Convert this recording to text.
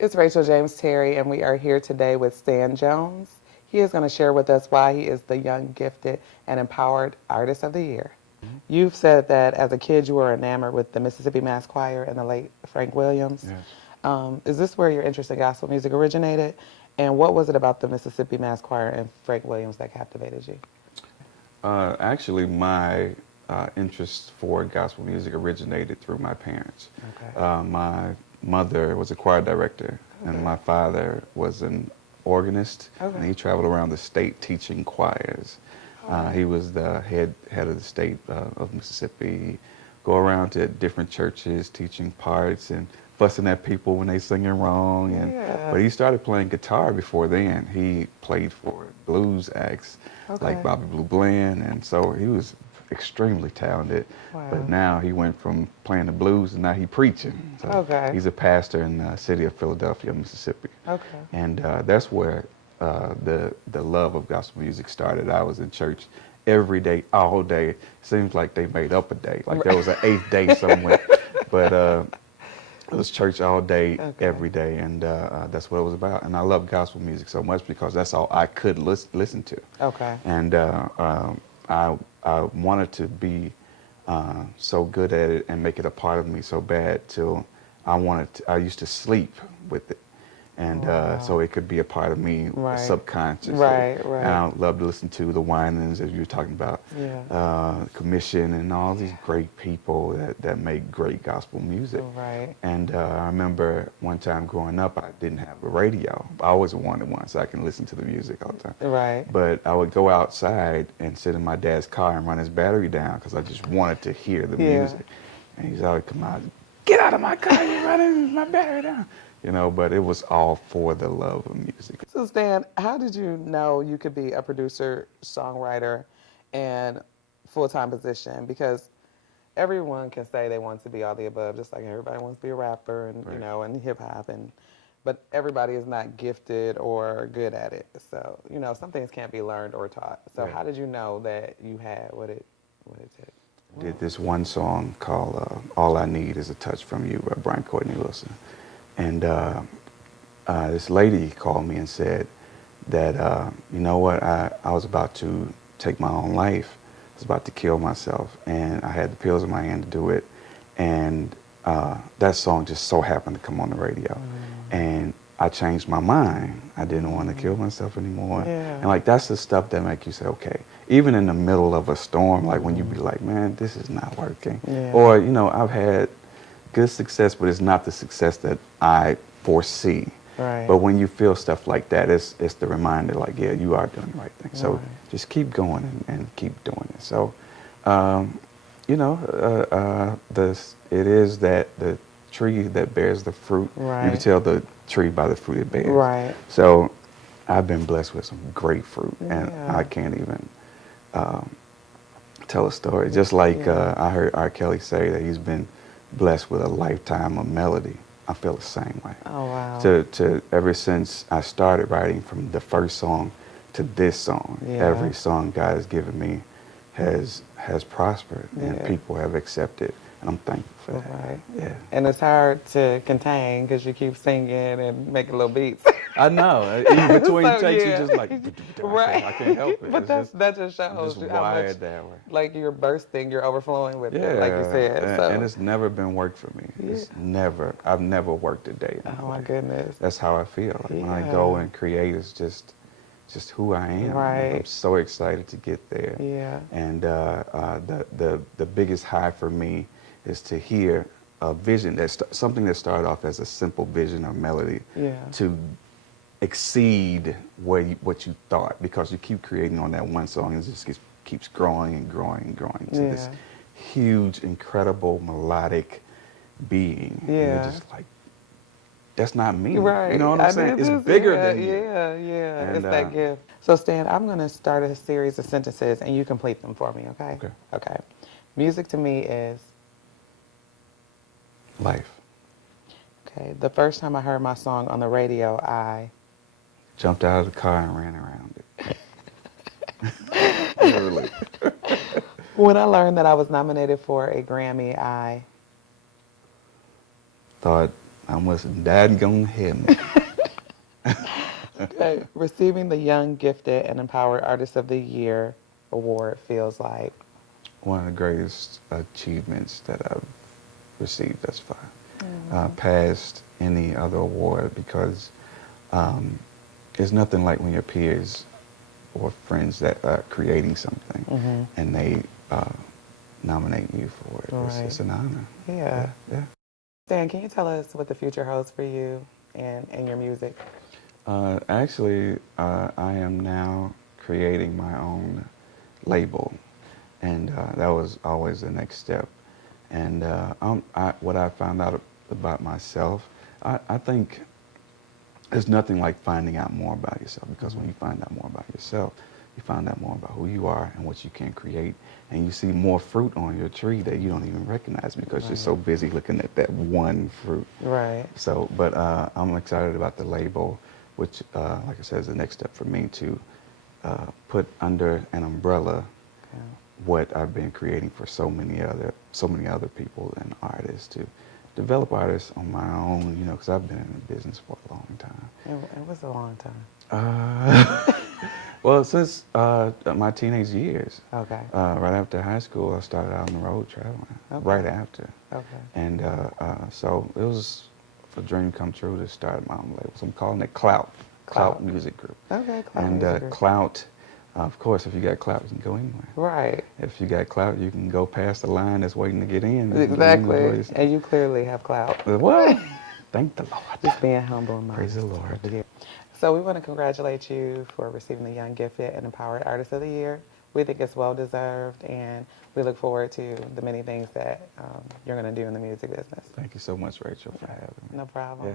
It's Rachel James Terry, and we are here today with Stan Jones. He is going to share with us why he is the Young, Gifted, and Empowered Artist of the Year. Mhm. You've said that as a kid you were enamored with the Mississippi Mass Choir and the late Frank Williams. Yes. Is this where your interest in gospel music originated? And what was it about the Mississippi Mass Choir and Frank Williams that captivated you? Actually, my interest for gospel music originated through my parents. Okay. My mother was a choir director, and my father was an organist, and Okay. he traveled around the state teaching choirs. He was the head of the state of Mississippi. Go around to different churches teaching parts and fussing at people when they singing wrong. Yeah. But he started playing guitar before then. He played for blues acts Okay. like Bobby Blue Bland, and so he was extremely talented. Wow. But now he went from playing the blues and now he preaching. So Okay. he's a pastor in the city of Philadelphia, Mississippi. Okay. And that's where the love of gospel music started. I was in church every day, all day. Seems like they made up a day, like there was an eighth day somewhere. But it was church all day, Okay. every day, and that's what it was about. And I love gospel music so much because that's all I could listen to. Okay. And I wanted to be so good at it and make it a part of me so bad till I used to sleep with it. And so it could be a part of me Right. subconsciously. Right, right. And I love to listen to the Winans, as you were talking about, Yeah. Commission, and all these great people that make great gospel music. Right. And I remember one time growing up, I didn't have a radio. I always wanted one so I can listen to the music all the time. Right. But I would go outside and sit in my dad's car and run his battery down because I just wanted to hear the Yeah. music. And he's always come out, get out of my car, you're running my battery down. You know, but it was all for the love of music. So Stan, how did you know you could be a producer, songwriter, and full-time position? Because everyone can say they want to be all the above, just like everybody wants to be a rapper and Right. and hip hop, but everybody is not gifted or good at it. So some things can't be learned or taught. So Right. how did you know that you had what it took? Did this one song called All I Need Is a Touch From You by Brian Courtney Wilson. And this lady called me and said that, you know what, I was about to take my own life. I was about to kill myself. And I had the pills in my hand to do it. And that song just so happened to come on the radio. And I changed my mind. I didn't want to kill myself anymore. Yeah. And like, that's the stuff that make you say, okay, even in the middle of a storm, like when you be like, man, this is not working. Yeah. Or, I've had good success, but it's not the success that I foresee. Right. But when you feel stuff like that, it's the reminder, like, yeah, you are doing the right thing. So Right. just keep going and keep doing it. So, it is that the tree that bears the fruit. You Right. can tell the tree by the fruit it bears. Right. So I've been blessed with some great fruit, and Yeah. I can't even tell a story. Just like Yeah. I heard R. Kelly say that he's been blessed with a lifetime of melody. I feel the same way. Oh wow. To ever since I started writing, from the first song to this song, Yeah. every song God has given me has prospered, and Yeah. people have accepted, and I'm thankful for that. Right. Yeah. And it's hard to contain because you keep singing and making little beats. I know. Even between So, takes, yeah. you just like, Right. I can't help it. But It's that just I'm shows just you how much, wired that way. like you're bursting, you're overflowing with Yeah, it, like you said. and, So. and it's never been work for me. It's never. I've never worked a day. In Oh my life. goodness. That's how I feel. Like, when I go and create, it's just who I am. Right. I'm so excited to get there. Yeah. And the biggest high for me is to hear a vision something that started off as a simple vision or melody Yeah. to exceed what you thought, because you keep creating on that one song and it just keeps growing and growing and growing to this Yeah. huge, incredible melodic being. And Yeah. you're just like, that's not me. Right. You know what I'm saying? did It's this. bigger Yeah, than you. Yeah, yeah. And, it's that gift. So Stan, I'm gonna start a series of sentences and you complete them for me, okay? Okay. Okay. Music to me is Life. okay. The first time I heard my song on the radio, I Jumped out of the car and ran around it. Literally. when I learned that I was nominated for a Grammy, I Thought I must dadgone him. Okay. Receiving the Young, Gifted, and Empowered Artist of the Year award feels like. One of the greatest achievements that I've received thus far. Mm-hmm. Past any other award, because it's nothing like when your peers or friends that are creating something Mm-hmm. and they nominate you for it. Right. It's an honor. Yeah. Yeah. Dan, can you tell us what the future holds for you and your music? Actually, I am now creating my own label, and that was always the next step. And what I found out about myself, I think there's nothing like finding out more about yourself, because when you find out more about yourself, you find out more about who you are and what you can create, and you see more fruit on your tree that you don't even recognize because you're so busy looking at that one fruit. Right. So, but I'm excited about the label, which, like I said, is the next step for me to put under an umbrella what I've been creating for so many other people and artists, to develop artists on my own, you know, because I've been in the business for a long time. It was a long time. Well, since my teenage years. Okay. Right after high school, I started out on the road traveling. Okay. Right after. Okay. And so it was a dream come true to start my own label. So I'm calling it Clout. Clout Music Group. Okay, Clout And Music Group. Clout, of course, if you got clout, you can go anywhere. Right. If you got clout, you can go past the line that's waiting to get in. Exactly. And you clearly have clout. What? Thank the Lord. Just being humble and Praise the modest. Lord. So we want to congratulate you for receiving the Young, Gifted, and Empowered Artist of the Year. We think it's well deserved, and we look forward to the many things that you're going to do in the music business. Thank you so much, Rachel, for having me. No problem. Yeah.